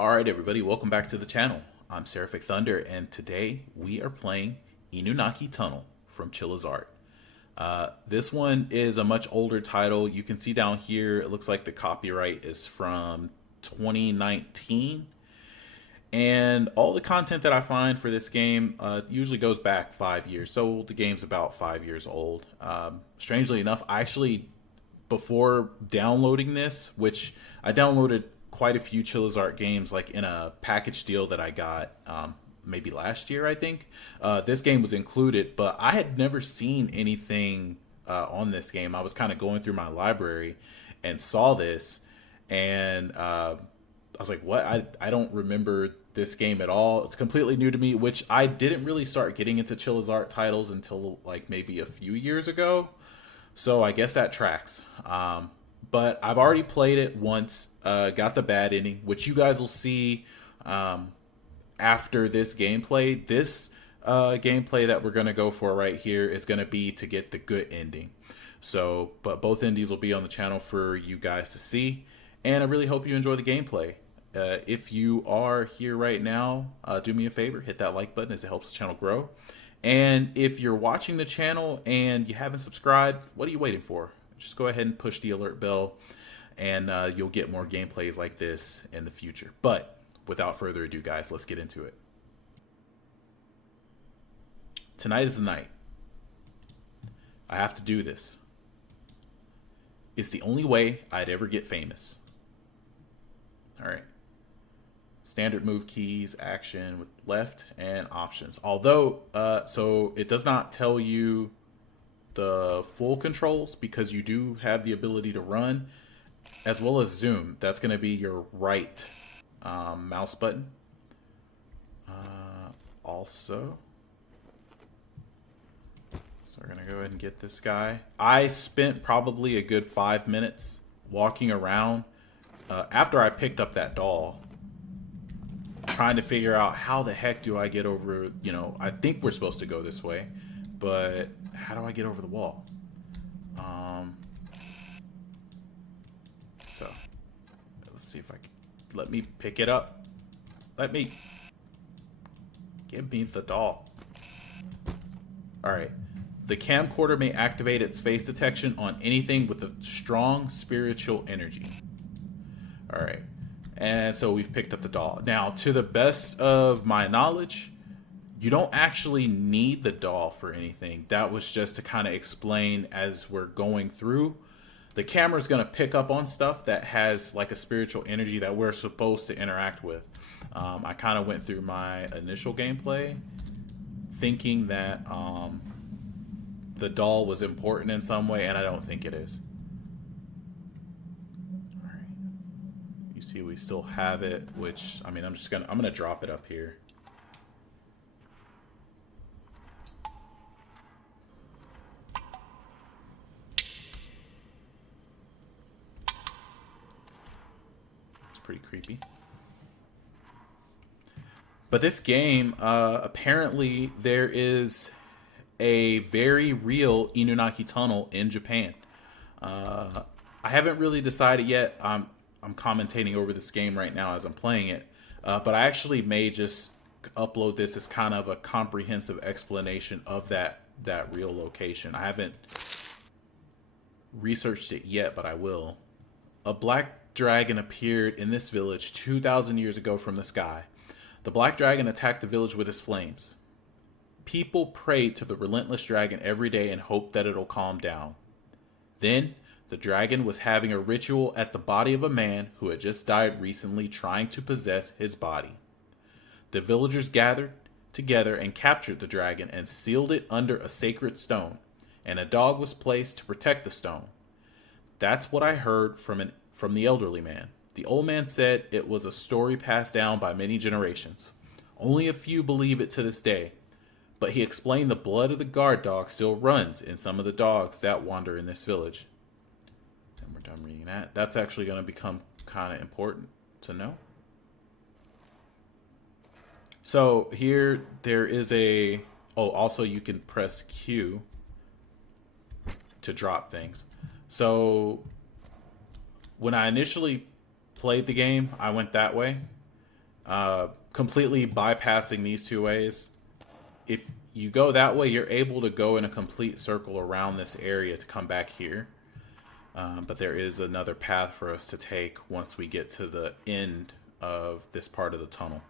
Alright everybody, welcome back to the channel. I'm Seraphic Thunder and today we are playing Inunaki Tunnel from Chilla's Art. This one is a much older title. You can see down here it looks like the copyright is from 2019. And all the content that I find for this game usually goes back 5 years. So the game's about 5 years old. Strangely enough, I actually, before downloading this, which I downloaded quite a few Chilla's Art games like in a package deal that I got maybe last year, I think. This game was included, but I had never seen anything on this game. I was kind of going through my library and saw this, and I was like, what? I don't remember this game at all. It's completely new to me, which I didn't really start getting into Chilla's Art titles until like maybe a few years ago. So I guess that tracks. But I've already played it once, got the bad ending, which you guys will see after this gameplay. This gameplay that we're going to go for right here is going to be to get the good ending. So, but both endings will be on the channel for you guys to see. And I really hope you enjoy the gameplay. If you are here right now, do me a favor, hit that like button as it helps the channel grow. And if you're watching the channel and you haven't subscribed, what are you waiting for? Just go ahead and push the alert bell, and you'll get more gameplays like this in the future. But without further ado, guys, let's get into it. Tonight is the night. I have to do this. It's the only way I'd ever get famous. All right. Standard move keys, action with left, and options. Although, so it does not tell you the full controls because you do have the ability to run as well as zoom. That's going to be your right mouse button. Also, so we're going to go ahead and get this guy. I spent probably a good 5 minutes walking around after I picked up that doll, trying to figure out how the heck do I get over, you know, I think we're supposed to go this way, but how do I get over the wall? So let's see if I can, let me pick it up. Let me, give me the doll. All right. The camcorder may activate its face detection on anything with a strong spiritual energy. All right. And so we've picked up the doll. Now, to the best of my knowledge, you don't actually need the doll for anything. That was just to kind of explain as we're going through. The camera's going to pick up on stuff that has like a spiritual energy that we're supposed to interact with. I kind of went through my initial gameplay thinking that the doll was important in some way, and I don't think it is. All right. You see we still have it, which, I mean, I'm gonna drop it up here. Pretty creepy. But this game, apparently there is a very real Inunaki Tunnel in Japan. I haven't really decided yet. I'm commentating over this game right now as I'm playing it. But I actually may just upload this as kind of a comprehensive explanation of that real location. I haven't researched it yet, but I will. A black dragon appeared in this village 2,000 years ago from the sky. The black dragon attacked the village with his flames. People prayed to the relentless dragon every day and hoped that it'll calm down. Then, the dragon was having a ritual at the body of a man who had just died recently, trying to possess his body. The villagers gathered together and captured the dragon and sealed it under a sacred stone, and a dog was placed to protect the stone. That's what I heard from the elderly man. The old man said it was a story passed down by many generations. Only a few believe it to this day. But he explained the blood of the guard dog still runs in some of the dogs that wander in this village. And we're done reading that. That's actually going to become kind of important to know. So here there is a... Oh, also you can press Q to drop things. So when I initially played the game, I went that way. completely bypassing these two ways. If you go that way, you're able to go in a complete circle around this area to come back here. But there is another path for us to take once we get to the end of this part of the tunnel.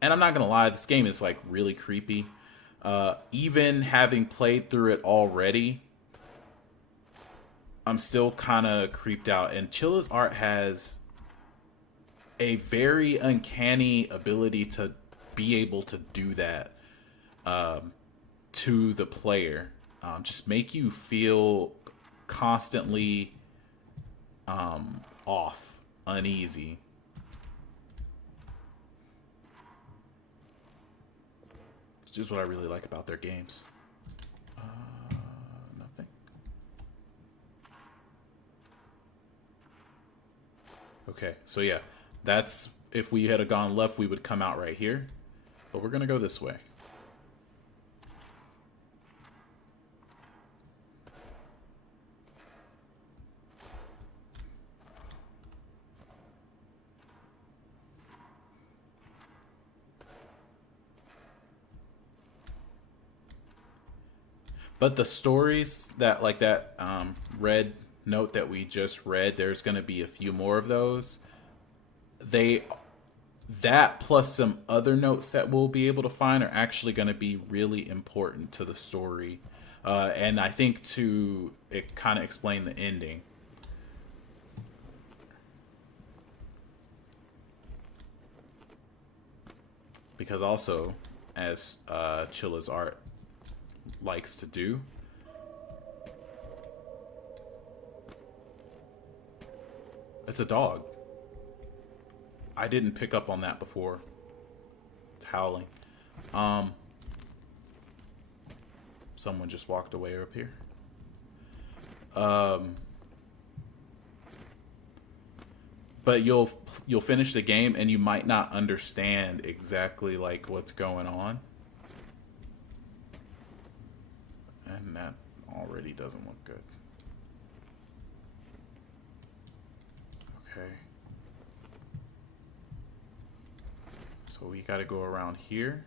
And I'm not going to lie, this game is like really creepy. Even having played through it already, I'm still kind of creeped out. And Chilla's art has a very uncanny ability to be able to do that to the player. Just make you feel constantly off, uneasy. It's just what I really like about their games. Nothing. Okay, so yeah, that's if we had gone left, we would come out right here. But we're going to go this way. But the stories that, like that red note that we just read, there's going to be a few more of those. That plus some other notes that we'll be able to find are actually going to be really important to the story. And I think to it kind of explain the ending. Because also, as Chilla's art likes to do, it's a dog. I didn't pick up on that before. It's howling. Someone just walked away up here. But you'll finish the game and you might not understand exactly like what's going on. And that already doesn't look good. Okay. So we got to go around here.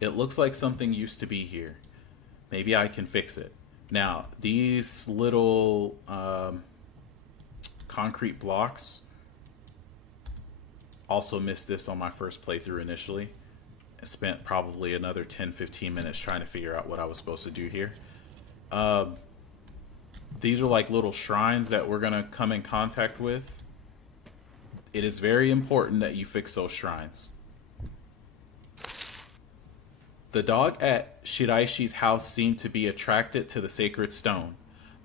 It looks like something used to be here. Maybe I can fix it. Now, these little concrete blocks, also missed this on my first playthrough initially. I spent probably another 10-15 minutes trying to figure out what I was supposed to do here. These are like little shrines that we're going to come in contact with. It is very important that you fix those shrines. The dog at Shiraishi's house seemed to be attracted to the sacred stone.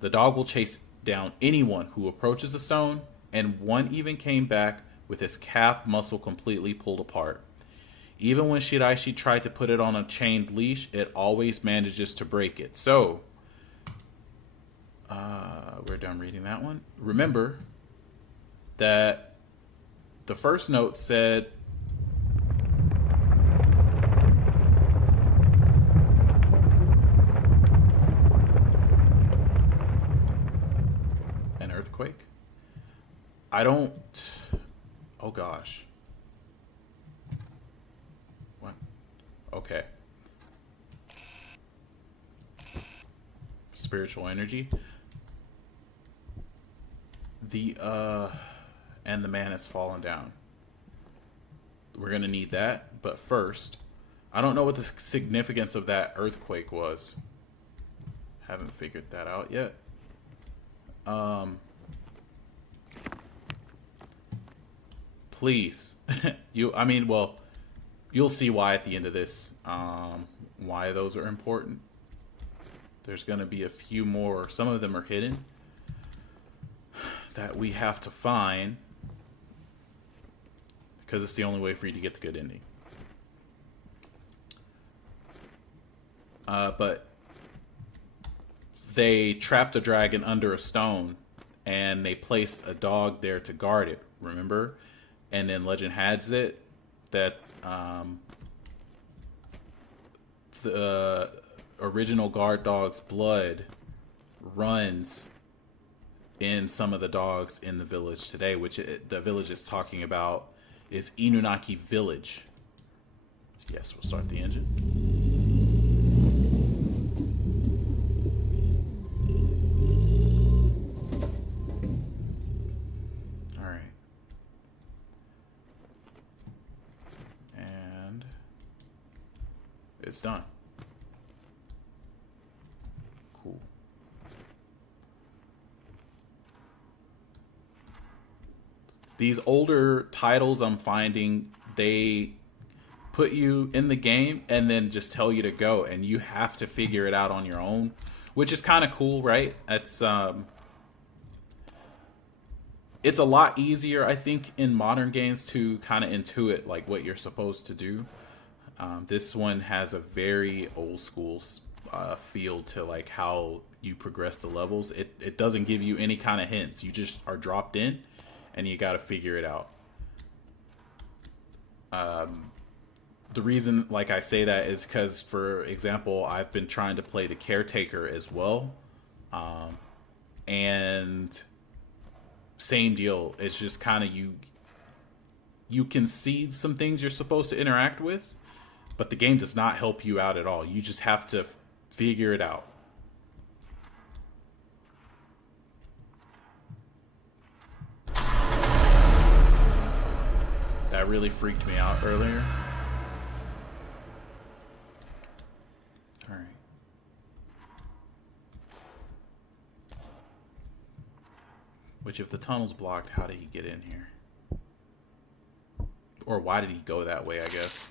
The dog will chase down anyone who approaches the stone, and one even came back with his calf muscle completely pulled apart. Even when Shiraishi tried to put it on a chained leash, it always manages to break it. So, we're done reading that one. Remember that the first note said an earthquake. I don't... Oh gosh. What? Okay. Spiritual energy. And the man has fallen down. We're gonna need that, but first, I don't know what the significance of that earthquake was. Haven't figured that out yet. Please, you'll see why at the end of this, why those are important. There's gonna be a few more. Some of them are hidden that we have to find because it's the only way for you to get the good ending. But they trapped the dragon under a stone and they placed a dog there to guard it, remember? And then legend has it that the original guard dog's blood runs in some of the dogs in the village today, which the village is talking about is Inunaki Village. Yes, we'll start the engine. All right. And it's done. Cool. These older titles I'm finding, they put you in the game and then just tell you to go, and you have to figure it out on your own, which is kind of cool, right? It's a lot easier, I think, in modern games to kind of intuit like what you're supposed to do. This one has a very old school feel to like how you progress the levels. It doesn't give you any kind of hints. You just are dropped in and you got to figure it out. The reason, like I say that, is because, for example, I've been trying to play the caretaker as well, and same deal. It's just kind of you can see some things you're supposed to interact with, but the game does not help you out at all. You just have to figure it out. That really freaked me out earlier. All right. Which, if the tunnel's blocked, how did he get in here? Or why did he go that way, I guess?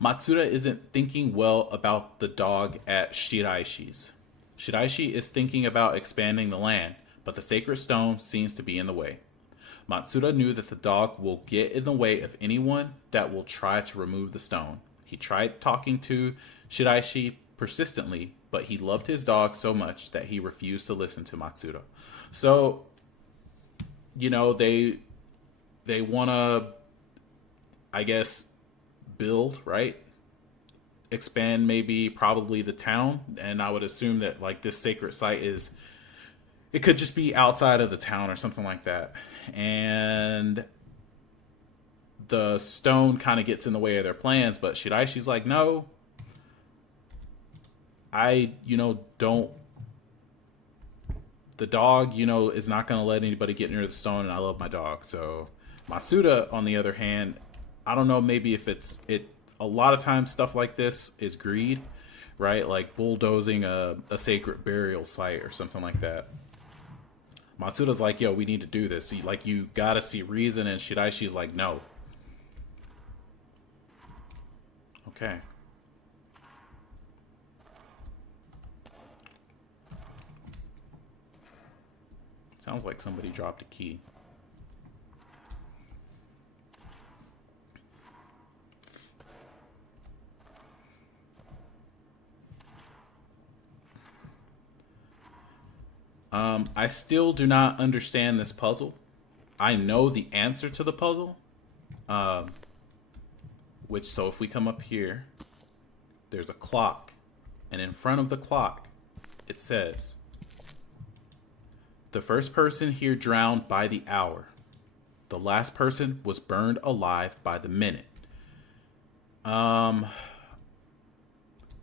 Matsuda isn't thinking well about the dog at Shiraishi's. Shiraishi is thinking about expanding the land, but the sacred stone seems to be in the way. Matsuda knew that the dog will get in the way of anyone that will try to remove the stone. He tried talking to Shiraishi persistently, but he loved his dog so much that he refused to listen to Matsuda. So, you know, they want to, I guess, build, right? Expand maybe probably the town, and I would assume that like this sacred site is, it could just be outside of the town or something like that. And the stone kind of gets in the way of their plans, but Shiraishi's like, no, don't. The dog, is not going to let anybody get near the stone, and I love my dog. So Matsuda, on the other hand, I don't know, maybe if a lot of times stuff like this is greed, right? Like bulldozing a sacred burial site or something like that. Matsuda's like, yo, we need to do this. You gotta see reason, and Shiraishi's like, no. Okay. Sounds like somebody dropped a key. I still do not understand this puzzle. I know the answer to the puzzle. So if we come up here, there's a clock. And in front of the clock, it says, the first person here drowned by the hour. The last person was burned alive by the minute.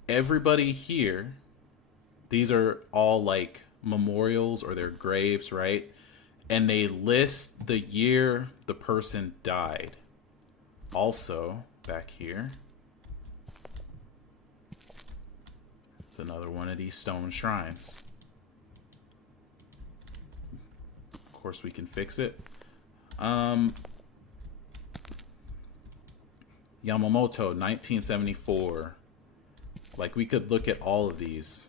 Everybody here, these are all like memorials or their graves, right? And they list the year the person died. Also, back here, it's another one of these stone shrines. Of course, we can fix it. Yamamoto, 1974. Like, we could look at all of these.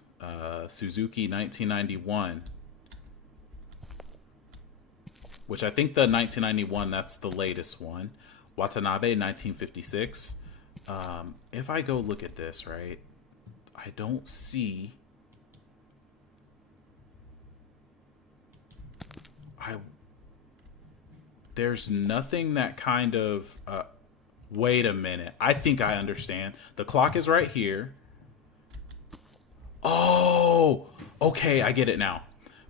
Suzuki, 1991. Which I think the 1991, that's the latest one. Watanabe, 1956. If I go look at this, right, I don't see... There's nothing that kind of... wait a minute. I think I understand. The clock is right here. Oh, Okay, I get it now.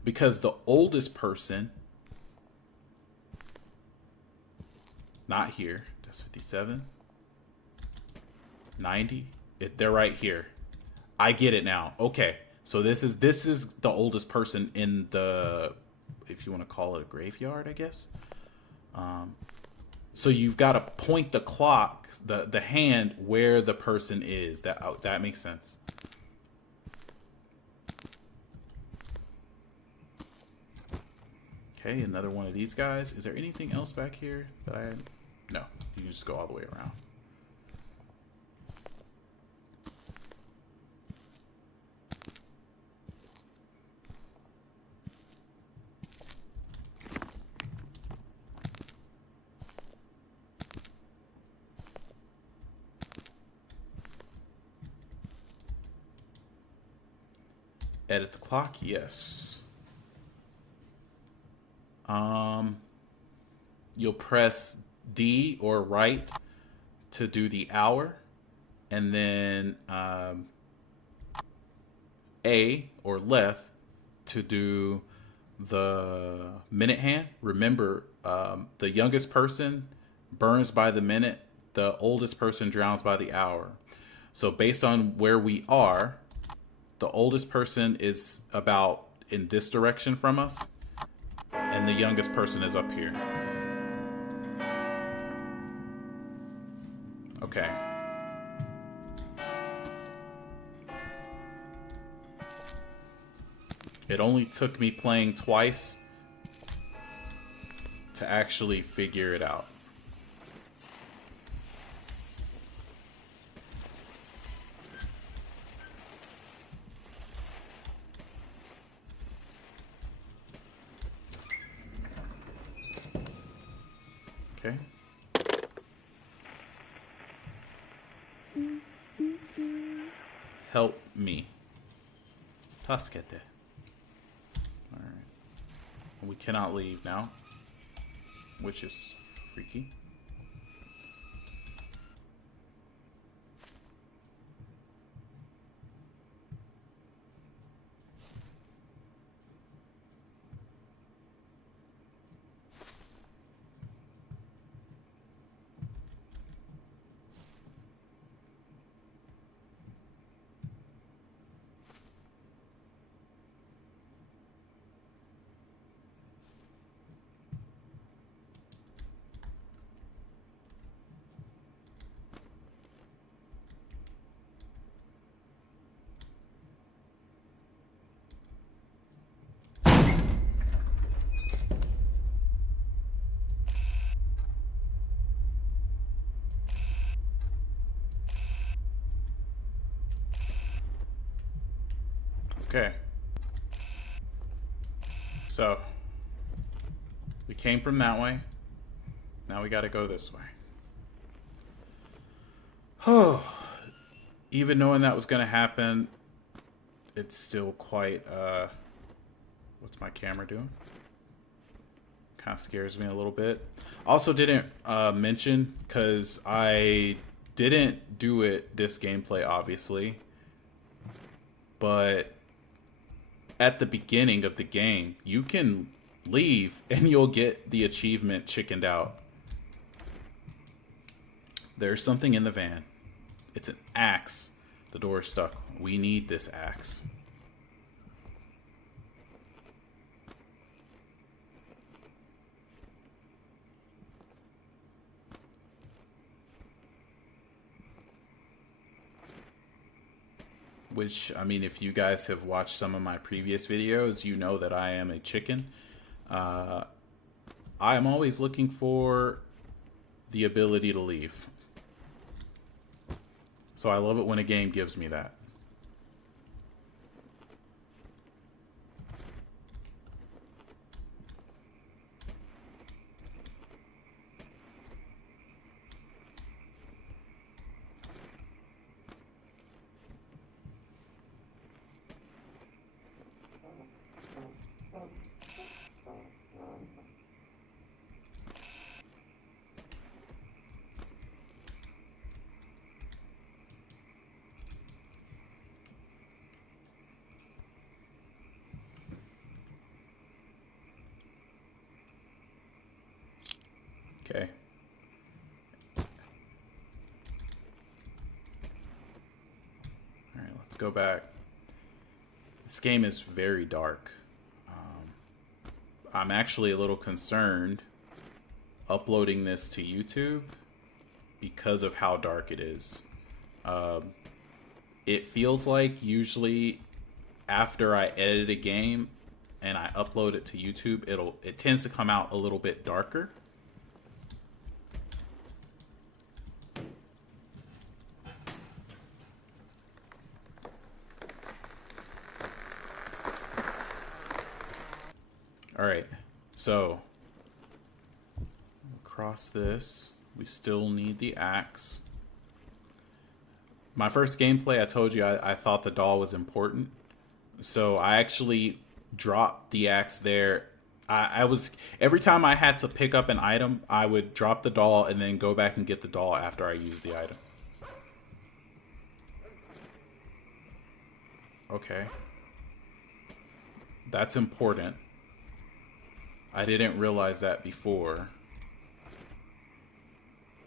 Because the oldest person, not here, that's 57, 90, they're right here. I get it now. Okay. So this is the oldest person in the, if you want to call it a graveyard, I guess. So you've got to point the clock, the hand where the person is. That makes sense. Okay, another one of these guys. Is there anything else back here that I... No, you can just go all the way around. Edit the clock, yes. You'll press D or right to do the hour, and then A or left to do the minute hand. Remember, the youngest person burns by the minute, the oldest person drowns by the hour. So based on where we are, the oldest person is about in this direction from us, and the youngest person is up here. Okay. It only took me playing twice to actually figure it out. Okay. Help me. Taskete. Alright. We cannot leave now, which is freaky. Okay. So, we came from that way. Now we gotta go this way. Oh, even knowing that was gonna happen, it's still quite, what's my camera doing? Kind of scares me a little bit. Also didn't mention, because I didn't do it this gameplay, obviously. But at the beginning of the game, you can leave and you'll get the achievement chickened out. There's something in the van. It's an axe. The door is stuck. We need this axe. Which, I mean, if you guys have watched some of my previous videos, you know that I am a chicken. I am always looking for the ability to leave. So I love it when a game gives me that. Let's go back. This game is very dark. I'm actually a little concerned uploading this to YouTube because of how dark it is. It feels like usually after I edit a game and I upload it to YouTube, it tends to come out a little bit darker. All right, so across this, we still need the axe. My first gameplay, I told you I thought the doll was important, so I actually dropped the axe there. I was every time I had to pick up an item, I would drop the doll and then go back and get the doll after I used the item. Okay, that's important. I didn't realize that before.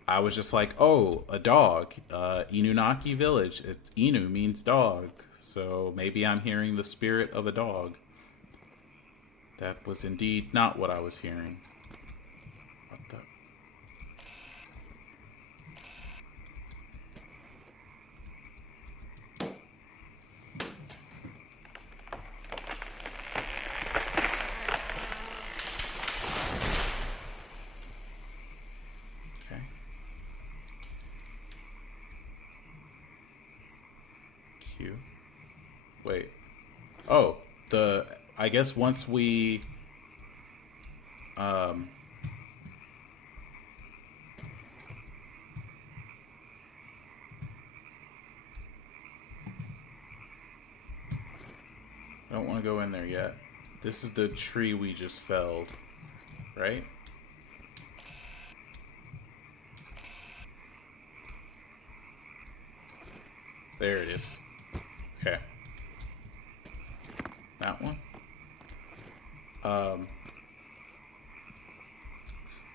I was just like, oh, a dog. Inunaki village. It's Inu means dog. So maybe I'm hearing the spirit of a dog. That was indeed not what I was hearing. What the? Okay. Q. Wait. Oh, I guess once we I don't want to go in there yet. This is the tree we just felled, right? There it is. Okay. That one.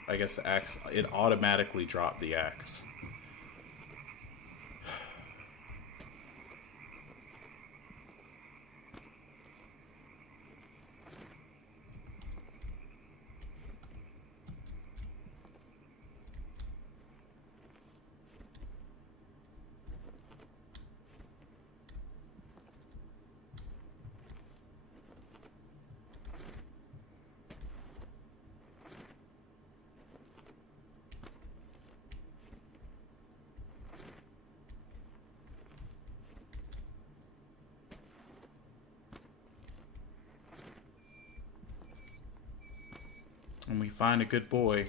I guess the axe, it automatically dropped the axe. And we find a good boy.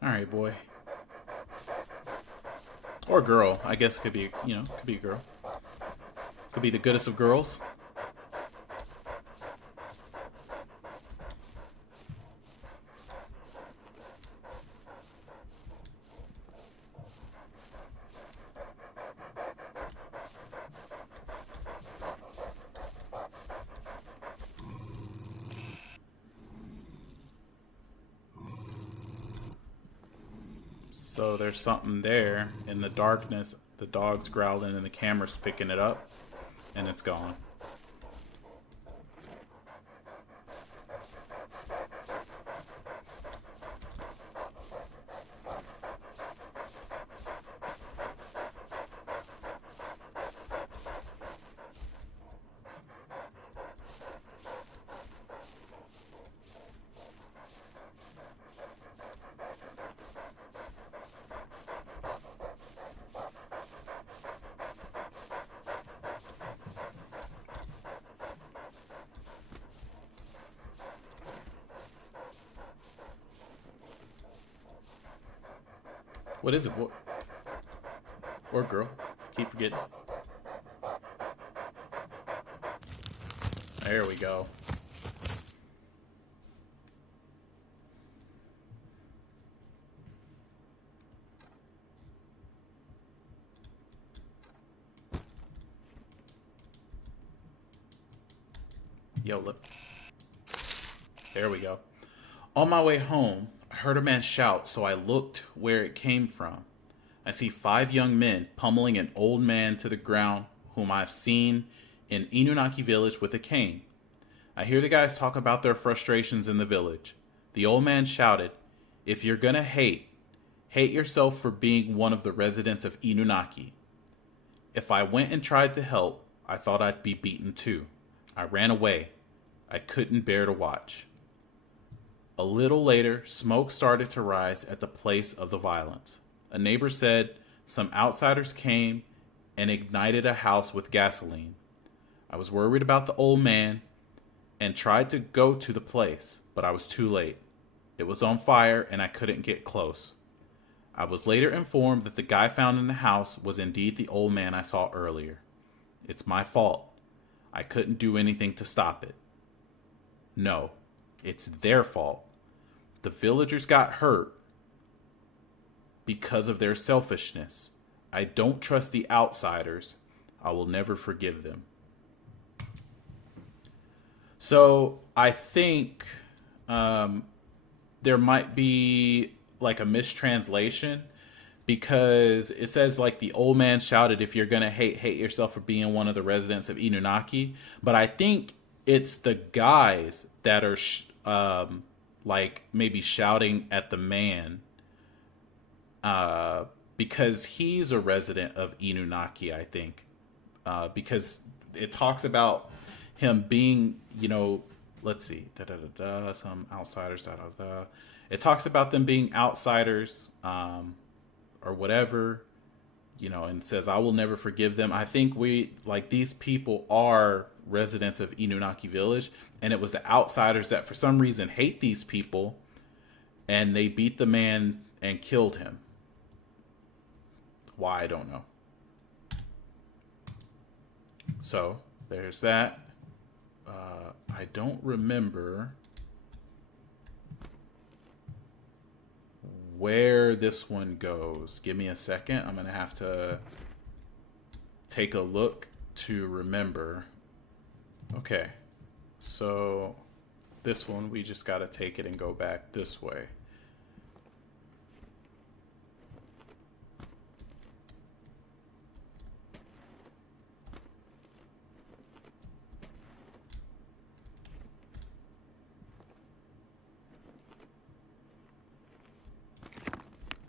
Alright, boy. Or girl. I guess it could be, could be a girl. Could be the goodest of girls. So there's something there in the darkness. The dog's growling and the camera's picking it up, and it's gone. What is it, boy? Or girl? Keep forgetting. There we go. Yo, look. There we go. On my way home, I heard a man shout, so I looked where it came from. I see 5 young men pummeling an old man to the ground whom I've seen in Inunaki village with a cane. I hear the guys talk about their frustrations in the village. The old man shouted, "If you're gonna hate, hate yourself for being one of the residents of Inunaki." If I went and tried to help, I thought I'd be beaten too. I ran away. I couldn't bear to watch. A little later, smoke started to rise at the place of the violence. A neighbor said some outsiders came and ignited a house with gasoline. I was worried about the old man and tried to go to the place, but I was too late. It was on fire and I couldn't get close. I was later informed that the guy found in the house was indeed the old man I saw earlier. It's my fault. I couldn't do anything to stop it. No, it's their fault. The villagers got hurt because of their selfishness. I don't trust the outsiders. I will never forgive them. So I think there might be like a mistranslation because it says like the old man shouted, "If you're gonna hate, hate yourself for being one of the residents of Inunaki." But I think it's the guys that are like maybe shouting at the man because he's a resident of Inunaki, I think. Because it talks about him being, let's see, some outsiders, It talks about them being outsiders, or whatever, and says, "I will never forgive them." I think these people are residents of Inunaki village, and it was the outsiders that for some reason hate these people, and they beat the man and killed him. Why, I don't know. So there's that. I don't remember where this one goes. Give me a second. I'm going to have to take a look to remember. Okay. So this one, we just got to take it and go back this way.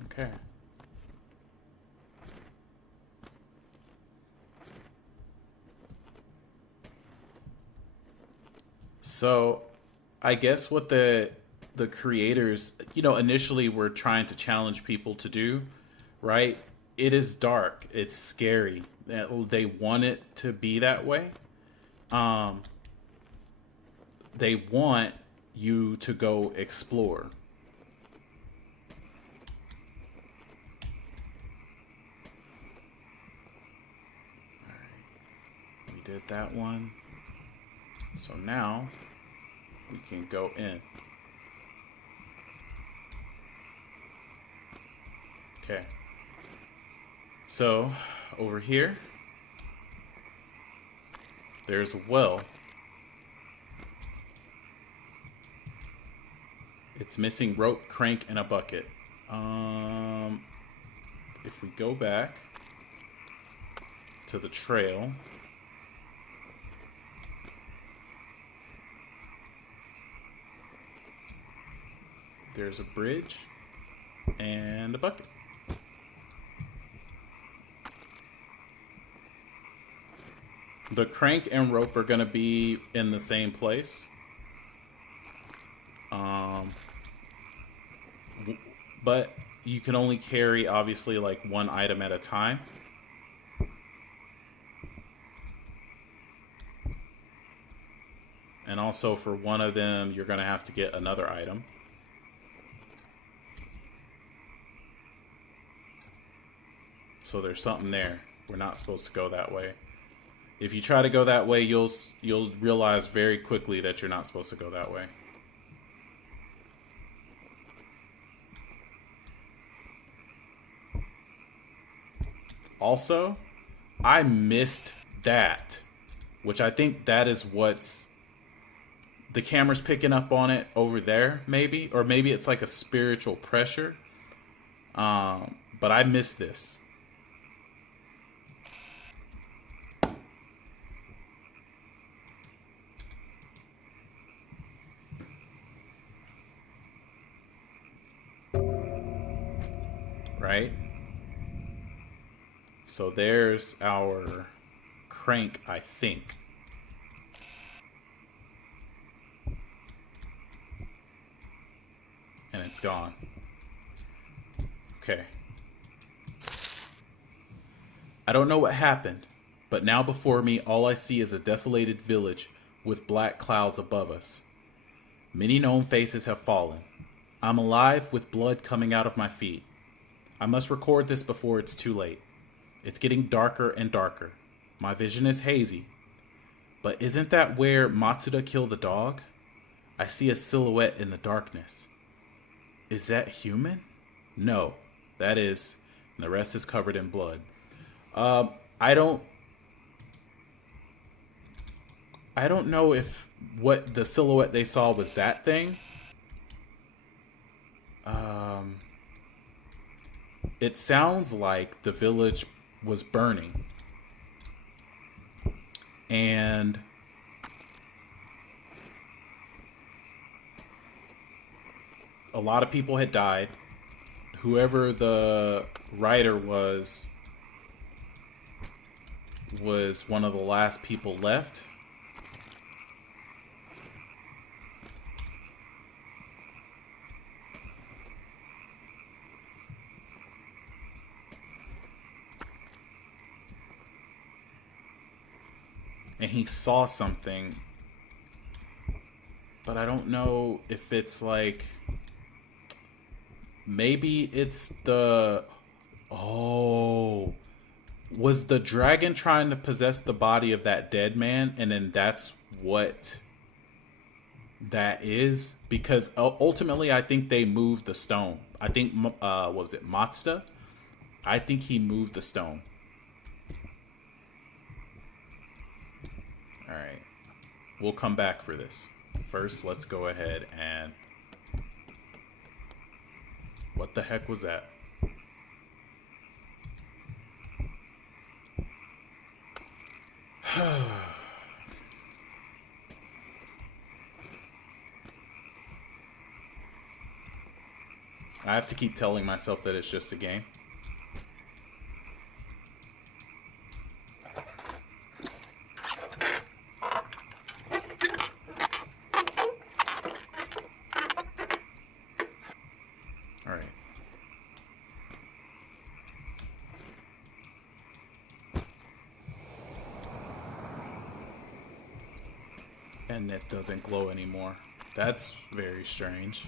Okay. So, I guess what the creators, initially were trying to challenge people to do, right? It is dark. It's scary. They want it to be that way. Um, they want you to go explore. We did that one. So now we can go in. Okay. So over here, there's a well. It's missing rope, crank, and a bucket. If we go back to the trail, there's a bridge and a bucket. The crank and rope are going to be in the same place. But you can only carry, obviously, like one item at a time. And also for one of them, you're going to have to get another item. So there's something there. We're not supposed to go that way. If you try to go that way, you'll realize very quickly that you're not supposed to go that way. Also, I missed that, which I think that is what's the camera's picking up on it over there, maybe, or maybe it's like a spiritual pressure. But I missed this. Right? So there's our crank, I think. And it's gone. Okay. I don't know what happened, but now before me all I see is a desolated village with black clouds above us. Many known faces have fallen. I'm alive with blood coming out of my feet. I must record this before it's too late. It's getting darker and darker. My vision is hazy. But isn't that where Matsuda killed the dog? I see a silhouette in the darkness. Is that human? No, that is, and the rest is covered in blood. I don't know if what the silhouette they saw was that thing. It sounds like the village was burning. And a lot of people had died. Whoever the writer was one of the last people left. And he saw something, but I don't know if it's like, maybe it's the, oh, was the dragon trying to possess the body of that dead man, and then that's what that is? Because ultimately I think they moved the stone. I think what was it, Matsuda? I think he moved the stone. All right, we'll come back for this. First, let's go ahead and... What the heck was that? I have to keep telling myself that it's just a game. All right. And it doesn't glow anymore. That's very strange.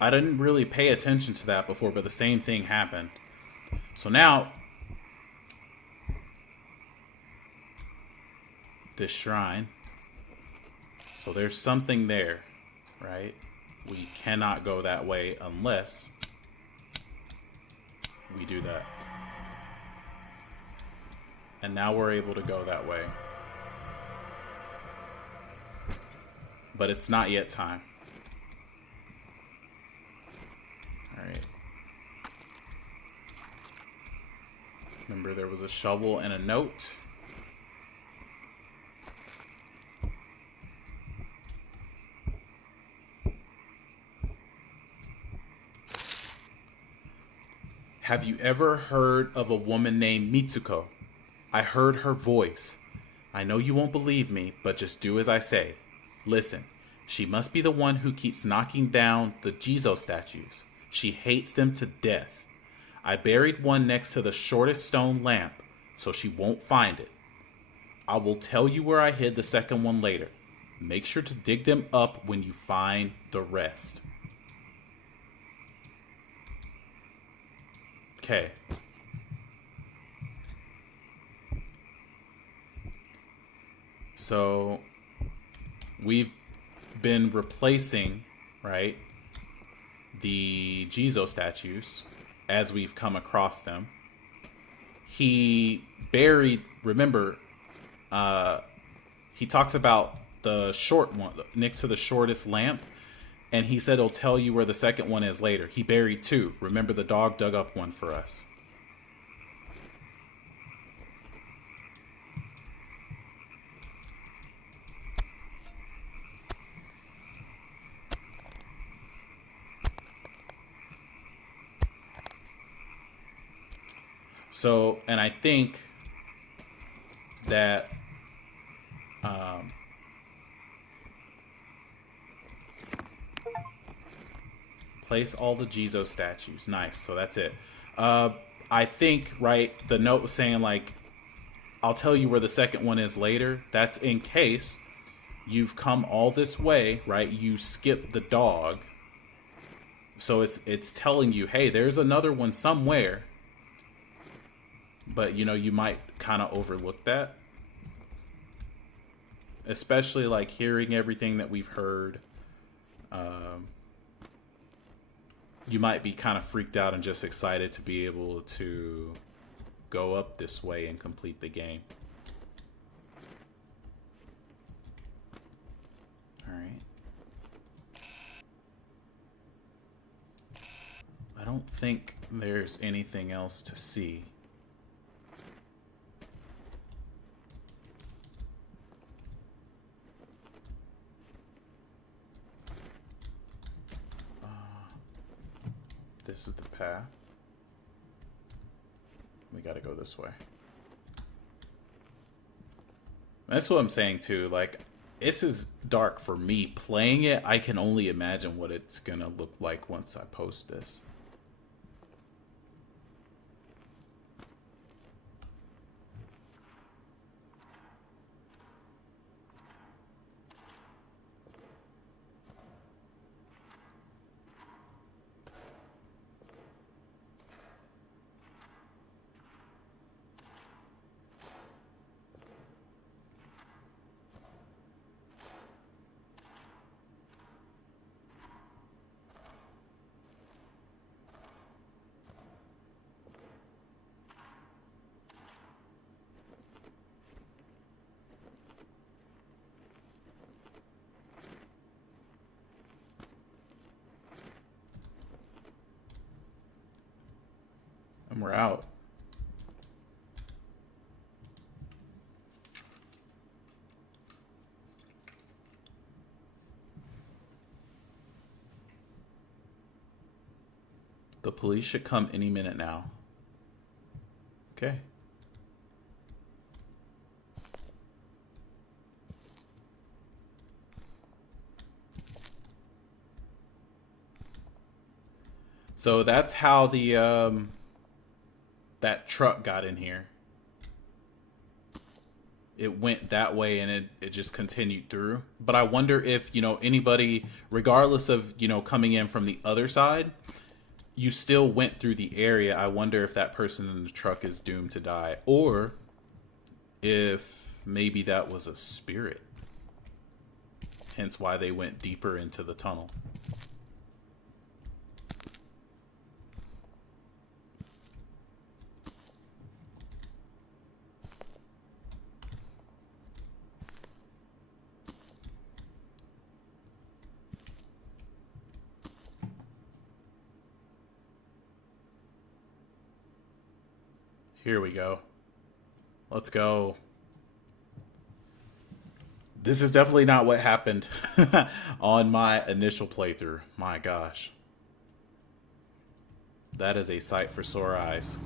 I didn't really pay attention to that before, but the same thing happened. So now, this shrine. So there's something there, right? We cannot go that way unless we do that. And now we're able to go that way. But it's not yet time. Alright. Remember, there was a shovel and a note. Have you ever heard of a woman named Mitsuko? I heard her voice. I know you won't believe me, but just do as I say. Listen, she must be the one who keeps knocking down the Jizo statues. She hates them to death. I buried one next to the shortest stone lamp, so she won't find it. I will tell you where I hid the second one later. Make sure to dig them up when you find the rest. Okay. So we've been replacing, right, the Jizo statues as we've come across them. He buried, remember, he talks about the short one next to the shortest lamp, and he said he'll tell you where the second one is later. He buried two. Remember, the dog dug up one for us. So, and I think that place all the Jizo statues. Nice. So that's it. I think, right, the note was saying, like, I'll tell you where the second one is later. That's in case you've come all this way, right? You skip the dog. So it's telling you, hey, there's another one somewhere. But, you know, you might kind of overlook that. Especially, like, hearing everything that we've heard. You might be kind of freaked out and just excited to be able to go up this way and complete the game. All right. I don't think there's anything else to see. This is the path. We gotta go this way. That's what I'm saying too. Like, this is dark for me. Playing it, I can only imagine what it's gonna look like once I post this. And we're out. The police should come any minute now. Okay. So that's how the that truck got in here. It went that way and it just continued through. But I wonder if, you know, anybody, regardless of, you know, coming in from the other side, you still went through the area. I wonder if that person in the truck is doomed to die, or if maybe that was a spirit. Hence why they went deeper into the tunnel. Here we go. Let's go. This is definitely not what happened on my initial playthrough. My gosh. That is a sight for sore eyes.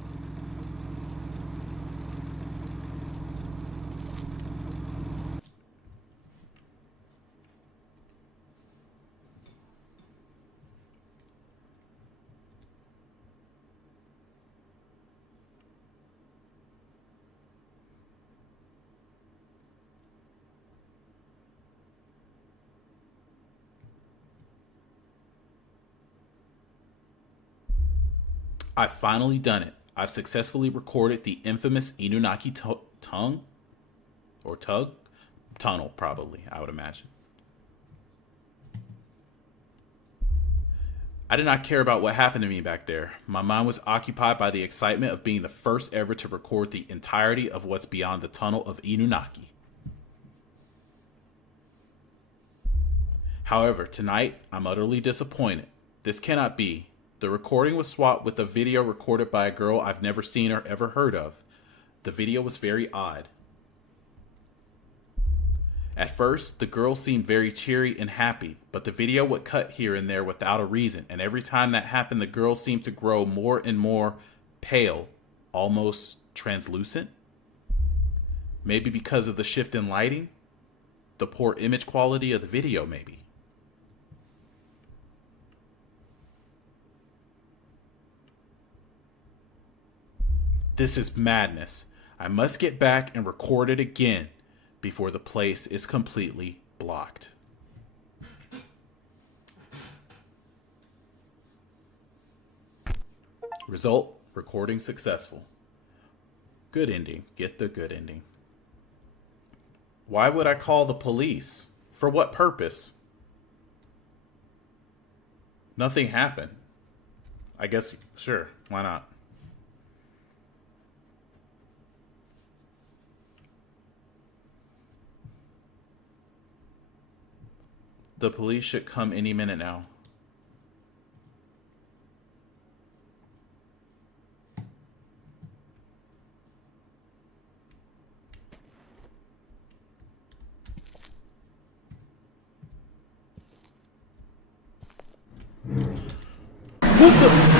I've finally done it. I've successfully recorded the infamous Inunaki tongue or tug tunnel, probably, I would imagine. I did not care about what happened to me back there. My mind was occupied by the excitement of being the first ever to record the entirety of what's beyond the tunnel of Inunaki. However, tonight I'm utterly disappointed. This cannot be. The recording was swapped with a video recorded by a girl I've never seen or ever heard of. The video was very odd. At first, the girl seemed very cheery and happy, but the video would cut here and there without a reason, and every time that happened, the girl seemed to grow more and more pale, almost translucent. Maybe because of the shift in lighting, the poor image quality of the video, maybe. This is madness. I must get back and record it again before the place is completely blocked. Result, recording successful. Good ending. Get the good ending. Why would I call the police? For what purpose? Nothing happened. I guess, sure, why not? The police should come any minute now. What the?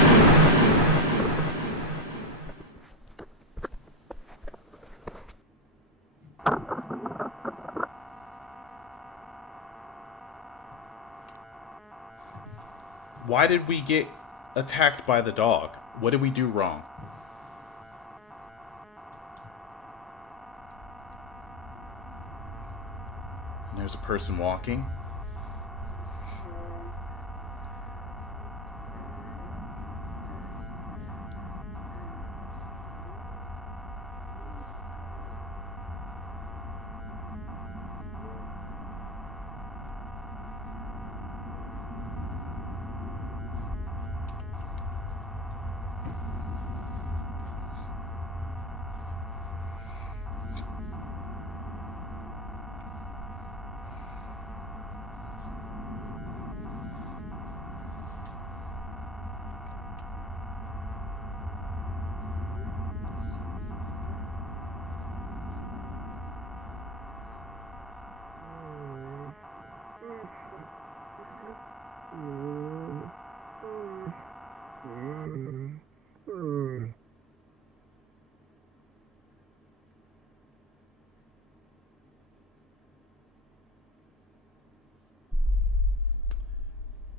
Why did we get attacked by the dog? What did we do wrong? There's a person walking.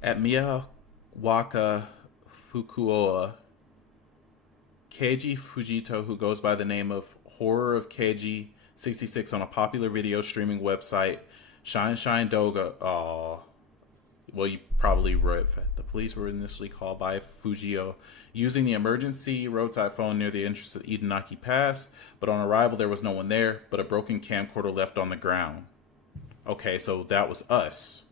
At Miyawaka Fukuoka, Keiji Fujito, who goes by the name of Horror of Keiji 66 on a popular video streaming website, Shine Doga. Oh, well, you probably wrote. The police were initially called by Fujio using the emergency roadside phone near the entrance of Inunaki Pass, but on arrival there was no one there, but a broken camcorder left on the ground. Okay, so that was us.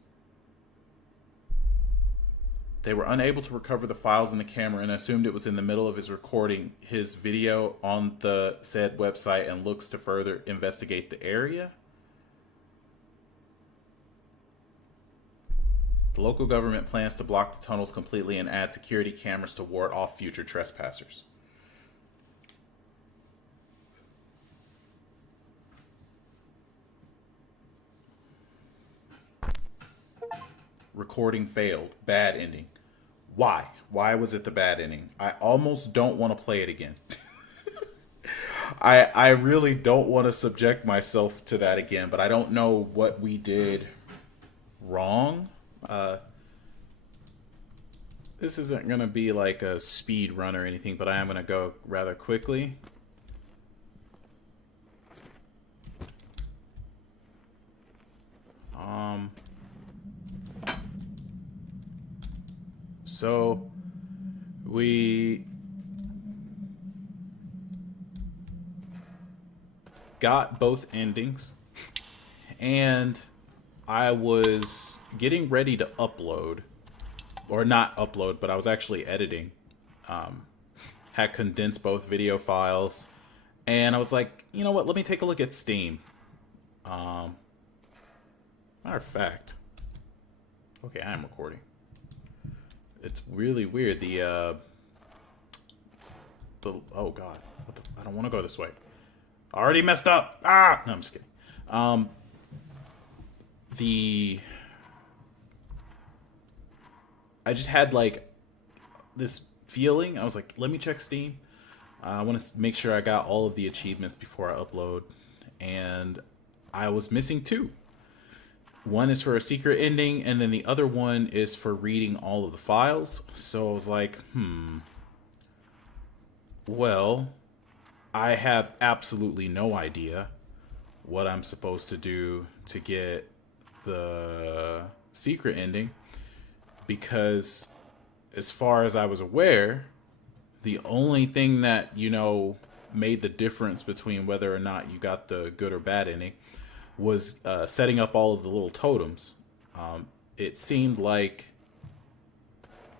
They were unable to recover the files in the camera and assumed it was in the middle of his recording his video on the said website and looks to further investigate the area. The local government plans to block the tunnels completely and add security cameras to ward off future trespassers. Recording failed. Bad ending. Why? Why was it the bad ending? I almost don't want to play it again. I really don't want to subject myself to that again, but I don't know what we did wrong. This isn't going to be like a speed run or anything, but I am going to go rather quickly. So we got both endings, and I was getting ready to upload, or not upload, but I was actually editing. Had condensed both video files, and I was like, you know what, let me take a look at Steam. Matter of fact, Okay, I am recording. It's really weird. Oh god, I don't want to go this way. Already messed up. Ah, no, I'm just kidding. I just had like this feeling. I was like, let me check Steam. I want to make sure I got all of the achievements before I upload, and I was missing two. One is for a secret ending, and then the other one is for reading all of the files. So I was like, well, I have absolutely no idea what I'm supposed to do to get the secret ending, because as far as I was aware, the only thing that, made the difference between whether or not you got the good or bad ending was setting up all of the little totems. It seemed like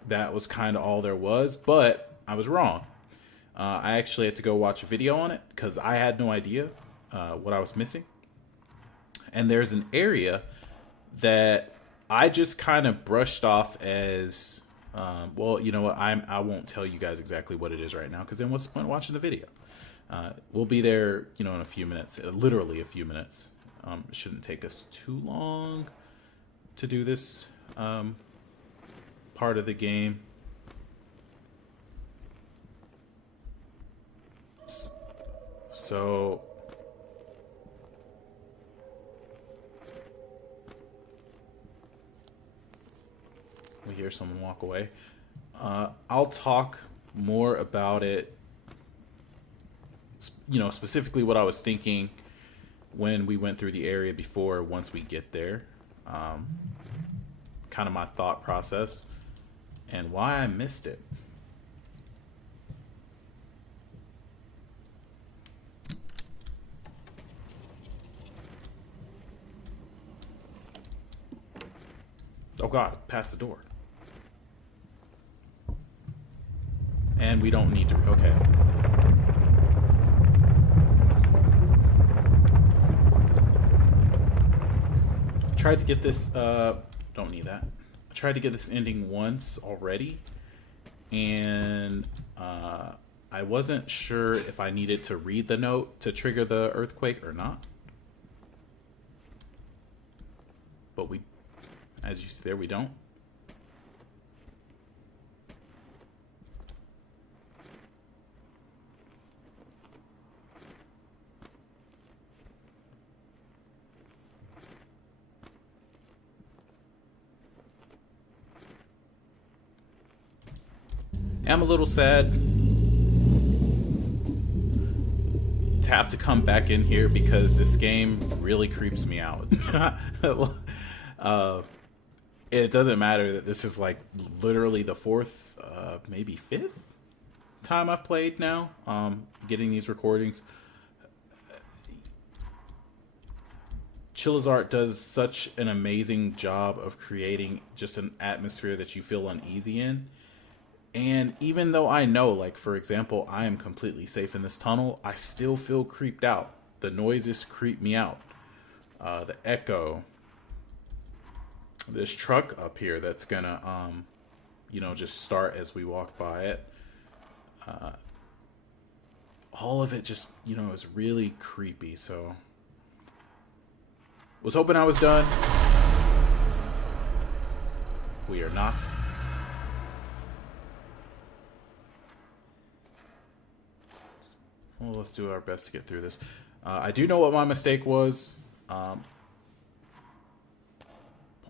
that was kind of all there was, but I was wrong. I actually had to go watch a video on it because I had no idea what I was missing. And there's an area that I just kind of brushed off as, well, you know what? I won't tell you guys exactly what it is right now, because then what's the point of watching the video? We'll be there, in a few minutes, literally a few minutes. It shouldn't take us too long to do this part of the game. So we hear someone walk away. I'll talk more about it, specifically what I was thinking when we went through the area before, once we get there. Kind of my thought process and why I missed it. Oh god, past the door. And we don't need to, okay. Tried to get this, don't need that. I tried to get this ending once already, and I wasn't sure if I needed to read the note to trigger the earthquake or not. But as you see there, we don't. I'm a little sad to have to come back in here because this game really creeps me out. It doesn't matter that this is like literally the fourth, maybe fifth time I've played now, getting these recordings. Chilla's Art does such an amazing job of creating just an atmosphere that you feel uneasy in. And even though I know, like, for example, I am completely safe in this tunnel, I still feel creeped out. The noises creep me out. The echo. This truck up here that's gonna, just start as we walk by it. All of it just, is really creepy, so... Was hoping I was done. We are not. Well, let's do our best to get through this. I do know what my mistake was on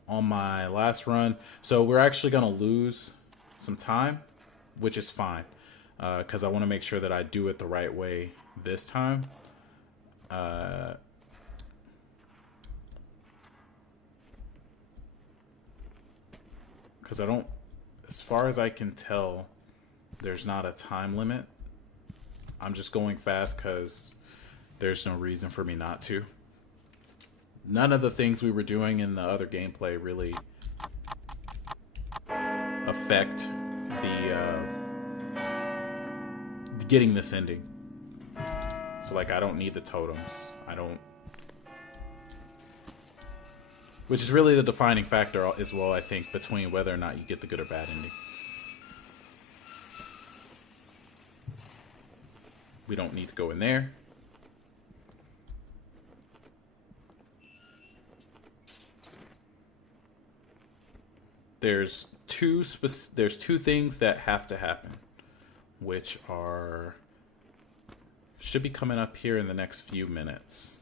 my last run. So we're actually going to lose some time, which is fine. Because I want to make sure that I do it the right way this time. Because I don't, as far as I can tell, there's not a time limit. I'm just going fast because there's no reason for me not to. None of the things we were doing in the other gameplay really affect the getting this ending. So, like, I don't need the totems. I don't... which is really the defining factor as well, I think, between whether or not you get the good or bad ending. We don't need to go in there. There's two things that have to happen, which are should be coming up here in the next few minutes.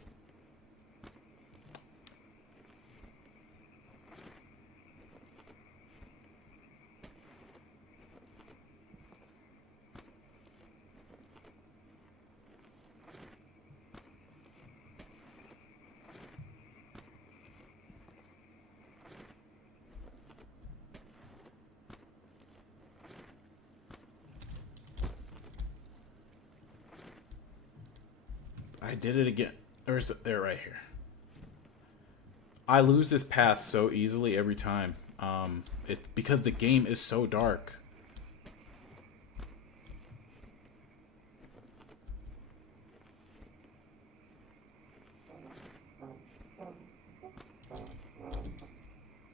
I did it again. They're right here. I lose this path so easily every time. Because the game is so dark.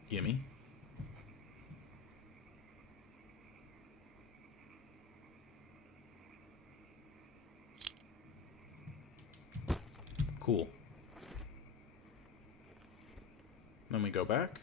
Gimme. Cool. Then we go back.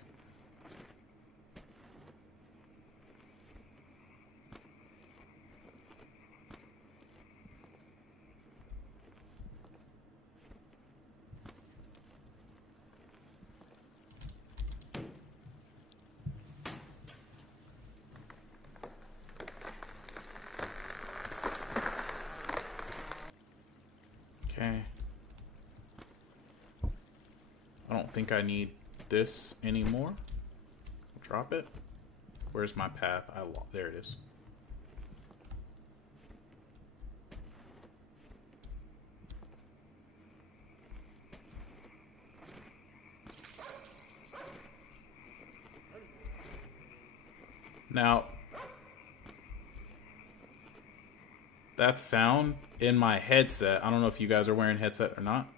Okay. I don't think I need this anymore. Drop it. Where's my path? There it is. Now, that sound in my headset, I don't know if you guys are wearing headset or not.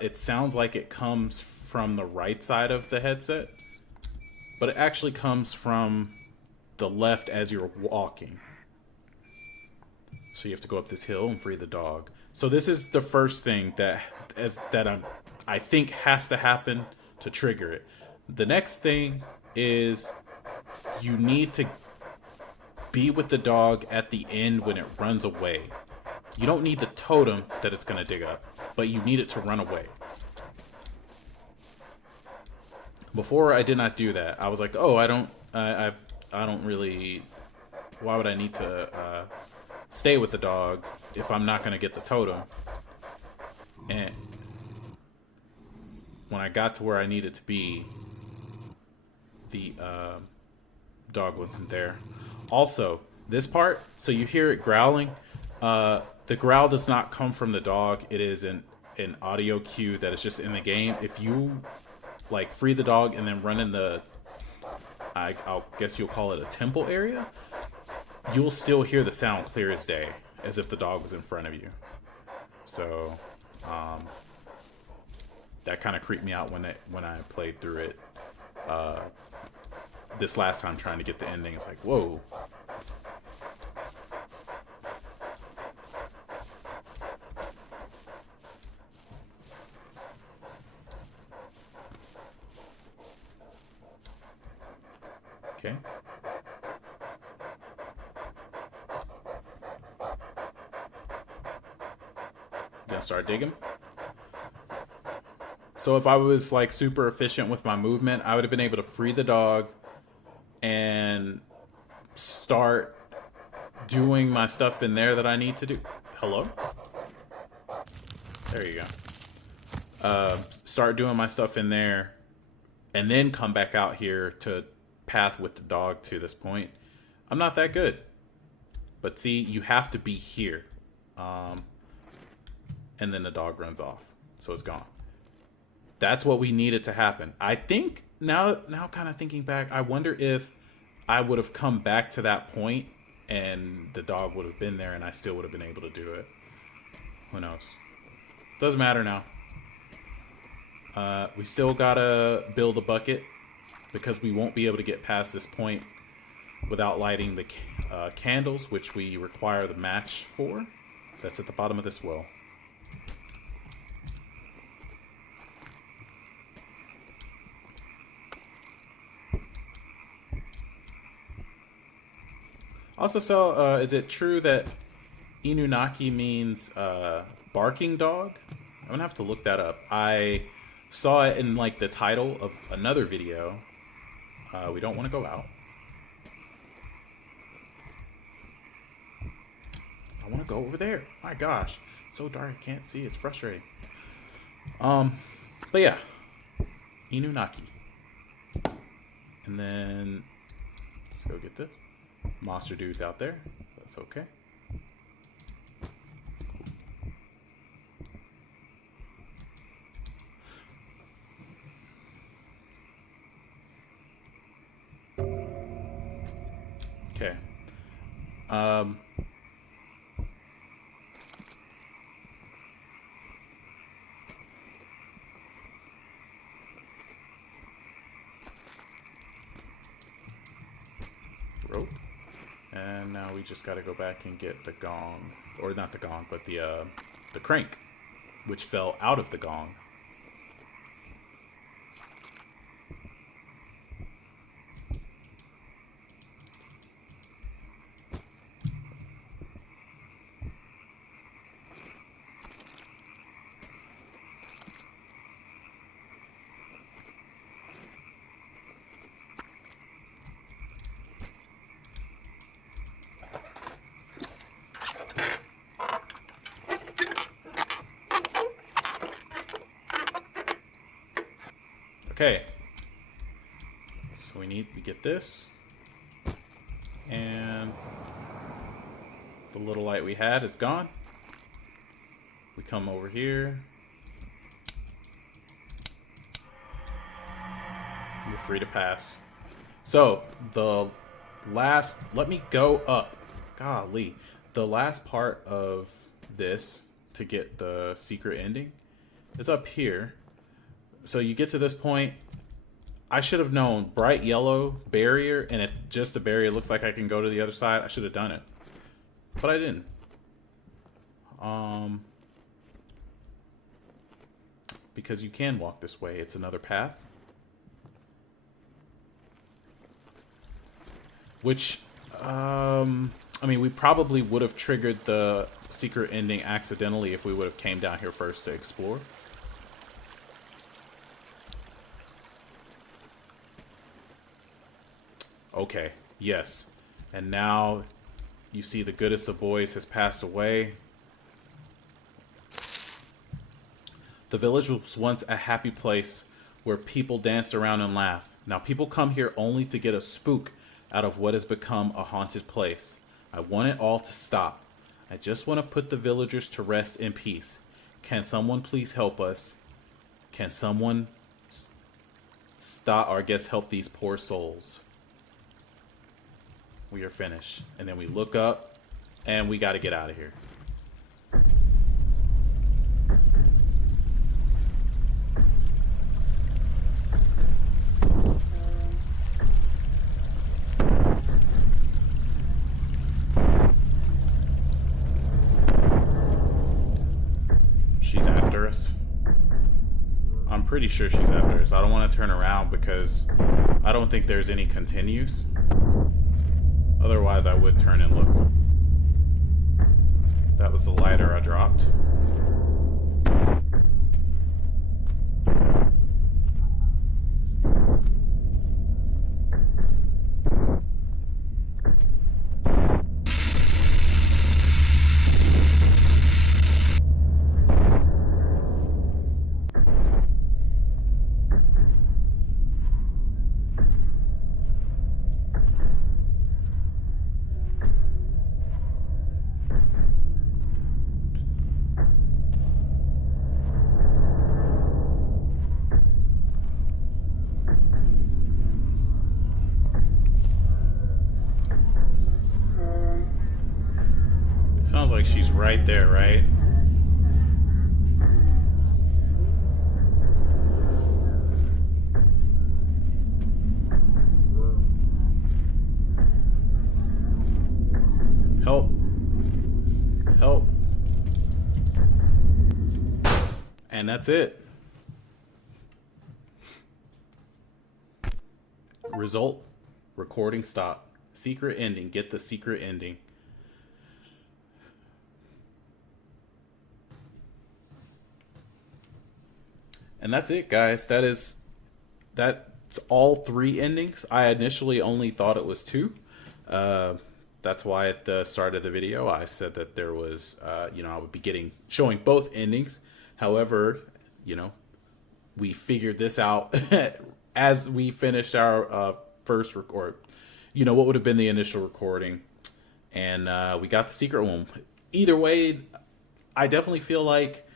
It sounds like it comes from the right side of the headset, but it actually comes from the left as you're walking. So you have to go up this hill and free the dog. So this is the first thing that I think has to happen to trigger it. The next thing is you need to be with the dog at the end when it runs away. You don't need the totem that it's going to dig up, but you need it to run away. Before I did not do that. I was like, oh, I don't really. Why would I need to stay with the dog if I'm not going to get the totem? And when I got to where I needed to be, the dog wasn't there. Also, this part, so you hear it growling. The growl does not come from the dog. It is an audio cue that is just in the game. If you like free the dog and then run in the, I'll guess you'll call it a temple area, you'll still hear the sound clear as day, as if the dog was in front of you. So that kind of creeped me out when I played through it this last time trying to get the ending. It's like, whoa. Okay. Gonna start digging. So if I was like super efficient with my movement, I would have been able to free the dog and start doing my stuff in there that I need to do. Hello? There you go. Start doing my stuff in there and then come back out here to path with the dog to this point. I'm not that good. But see, you have to be here. And then the dog runs off. So it's gone. That's what we needed to happen. I think, now kind of thinking back, I wonder if I would have come back to that point and the dog would have been there and I still would have been able to do it. Who knows? Doesn't matter now. We still gotta build a bucket because we won't be able to get past this point without lighting the candles, which we require the match for. That's at the bottom of this well. Also, so is it true that Inunaki means barking dog? I'm gonna have to look that up. I saw it in like the title of another video. We don't want to go out. I want to go over there. My gosh, it's so dark I can't see. It's frustrating. But yeah, Inunaki, and then let's go get this. Monster dude's out there. That's okay. Okay. Rope. And now we just got to go back and get the gong, or not the gong, but the crank, which fell out of the gong. Okay, so we get this, and the little light we had is gone. We come over here. We're free to pass. So the last, let me go up. Golly, the last part of this to get the secret ending is up here. So you get to this point. I should have known bright yellow barrier, and it just a barrier looks like I can go to the other side. I should have done it, but I didn't. Because you can walk this way. It's another path. Which, I mean, we probably would have triggered the secret ending accidentally if we would have came down here first to explore. Okay, yes. And now you see the goodest of boys has passed away. The village was once a happy place where people danced around and laughed. Now people come here only to get a spook out of what has become a haunted place. I want it all to stop. I just want to put the villagers to rest in peace. Can someone please help us? Can someone stop, or I guess help these poor souls? We are finished. And then we look up and we got to get out of here. She's after us. I'm pretty sure she's after us. I don't want to turn around because I don't think there's any continues. Otherwise, I would turn and look. That was the lighter I dropped. Sounds like she's right there, right? And that's it. Result, recording stop. Secret ending, get the secret ending. And that's it, guys. That's all 3 endings. I initially only thought it was 2. That's why at the start of the video I said that there was, I would be showing both endings. However, we figured this out as we finished our first record. What would have been the initial recording, and we got the secret one. Either way, I definitely feel like,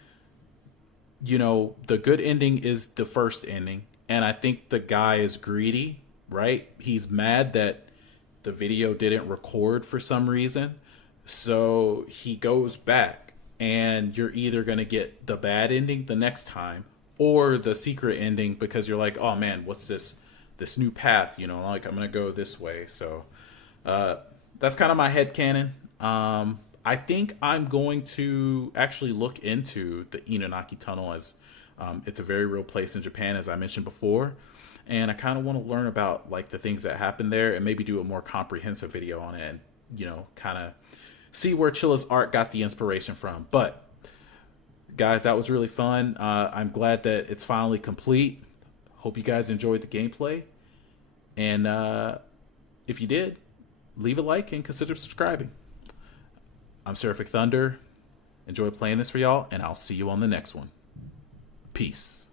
the good ending is the first ending, and I think the guy is greedy, right? He's mad that the video didn't record for some reason, so he goes back, and you're either going to get the bad ending the next time or the secret ending, because you're like, oh man, what's this new path, like I'm going to go this way. So that's kind of my headcanon. I think I'm going to actually look into the Inunaki Tunnel, as it's a very real place in Japan, as I mentioned before. And I kind of want to learn about like the things that happen there, and maybe do a more comprehensive video on it, and kind of see where Chilla's art got the inspiration from. But guys, that was really fun. I'm glad that it's finally complete. Hope you guys enjoyed the gameplay. And if you did, leave a like and consider subscribing. I'm Seraphic Thunder. Enjoy playing this for y'all, and I'll see you on the next one. Peace.